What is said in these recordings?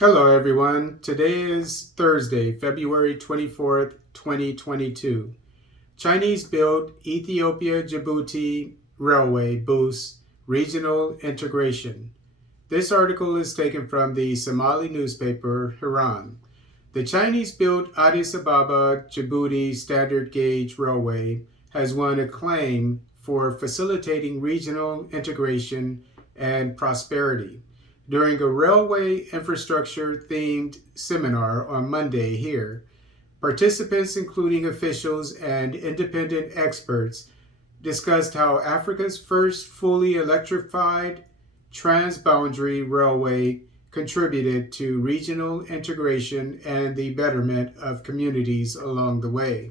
Hello everyone. Today is Thursday, February 24th, 2022. Chinese-built Ethiopia-Djibouti Railway boosts regional integration. This article is taken from the Somali newspaper Hiran. The Chinese-built Addis Ababa-Djibouti standard gauge railway has won acclaim for facilitating regional integration and prosperity. During a railway infrastructure-themed seminar on Monday here, participants, including officials and independent experts, discussed how Africa's first fully electrified transboundary railway contributed to regional integration and the betterment of communities along the way.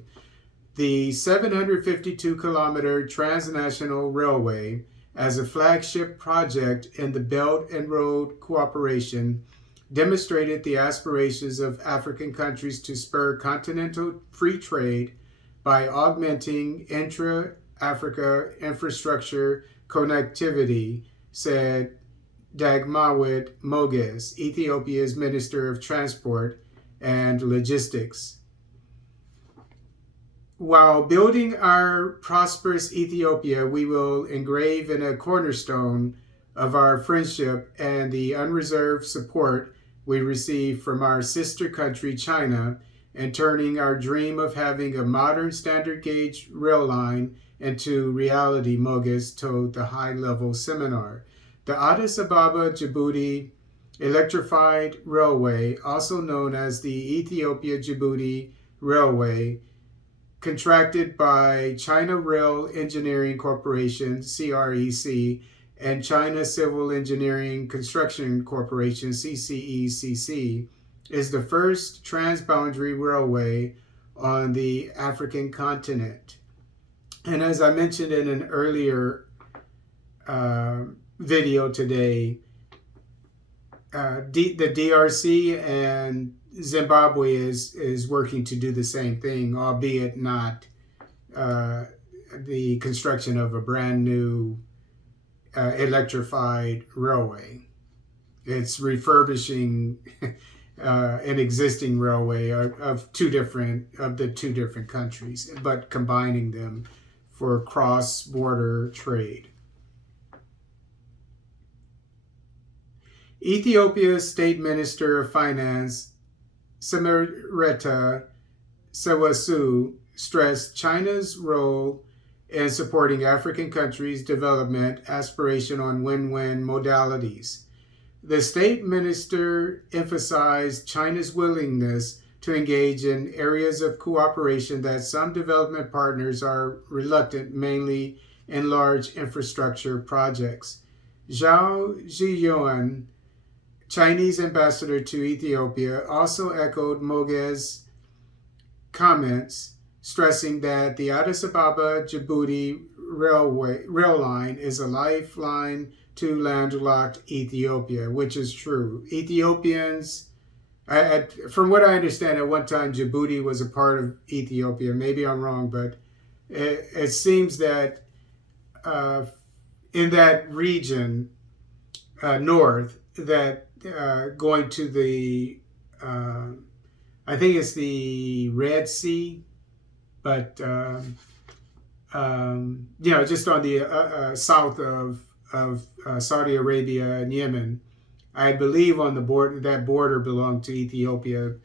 The 752-kilometer transnational railway, as a flagship project in the Belt and Road Cooperation, demonstrated the aspirations of African countries to spur continental free trade by augmenting intra-Africa infrastructure connectivity, said Dagmawit Moges, Ethiopia's Minister of Transport and Logistics. While building our prosperous Ethiopia, we will engrave in a cornerstone of our friendship and the unreserved support we receive from our sister country, China, and turning our dream of having a modern standard gauge rail line into reality, Moges told the high-level seminar. The Addis Ababa-Djibouti Electrified Railway, also known as the Ethiopia-Djibouti Railway, contracted by China Rail Engineering Corporation, CREC, and China Civil Engineering Construction Corporation, CCECC, is the first transboundary railway on the African continent. And as I mentioned in an earlier video today, the DRC and Zimbabwe is working to do the same thing, albeit not the construction of a brand new electrified railway. It's refurbishing an existing railway of the two different countries, but combining them for cross-border trade. Ethiopia's State Minister of Finance, Semereta Sewasu, stressed China's role in supporting African countries' development aspiration on win-win modalities. The state minister emphasized China's willingness to engage in areas of cooperation that some development partners are reluctant, mainly in large infrastructure projects. Zhao Zhiyuan, Chinese ambassador to Ethiopia, also echoed Moges' comments, stressing that the Addis Ababa-Djibouti rail line is a lifeline to landlocked Ethiopia, which is true. Ethiopians, from what I understand, at one time Djibouti was a part of Ethiopia. Maybe I'm wrong, but it seems that in that region, north, that going to the, I think it's the Red Sea, but just on the south of Saudi Arabia and Yemen. I believe on the border, that border belonged to Ethiopia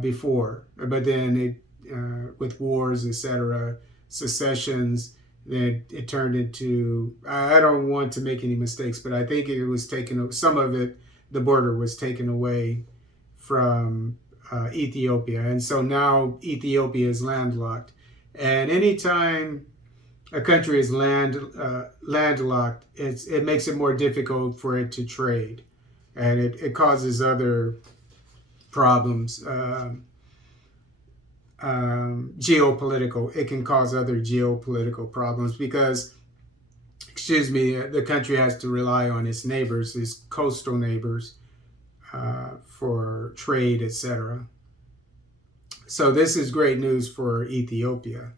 before, but then it, with wars, etc., secessions, then it turned into, I don't want to make any mistakes, but I think it was taken, some of it, the border was taken away from Ethiopia. And so now Ethiopia is landlocked. And anytime a country is landlocked, it makes it more difficult for it to trade. And it causes other problems, geopolitical. It can cause other geopolitical problems because, the country has to rely on its neighbors, its coastal neighbors, for trade, etc. So this is great news for Ethiopia.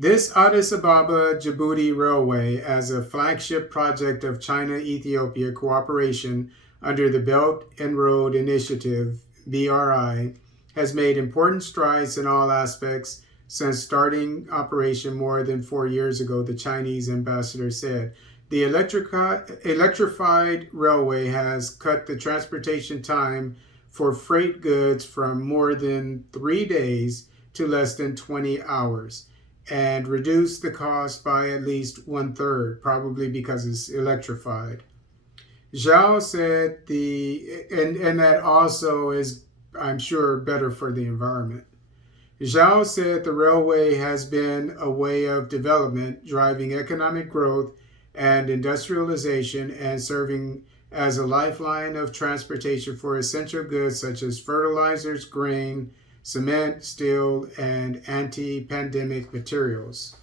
This Addis Ababa-Djibouti Railway, as a flagship project of China-Ethiopia cooperation under the Belt and Road Initiative, BRI, has made important strides in all aspects since starting operation more than 4 years ago, the Chinese ambassador said. The electrified railway has cut the transportation time for freight goods from more than 3 days to less than 20 hours and reduced the cost by at least 1/3, probably because it's electrified. Zhao said and that also is, I'm sure, better for the environment. Zhao said the railway has been a way of development, driving economic growth and industrialization and serving as a lifeline of transportation for essential goods such as fertilizers, grain, cement, steel, and anti-pandemic materials.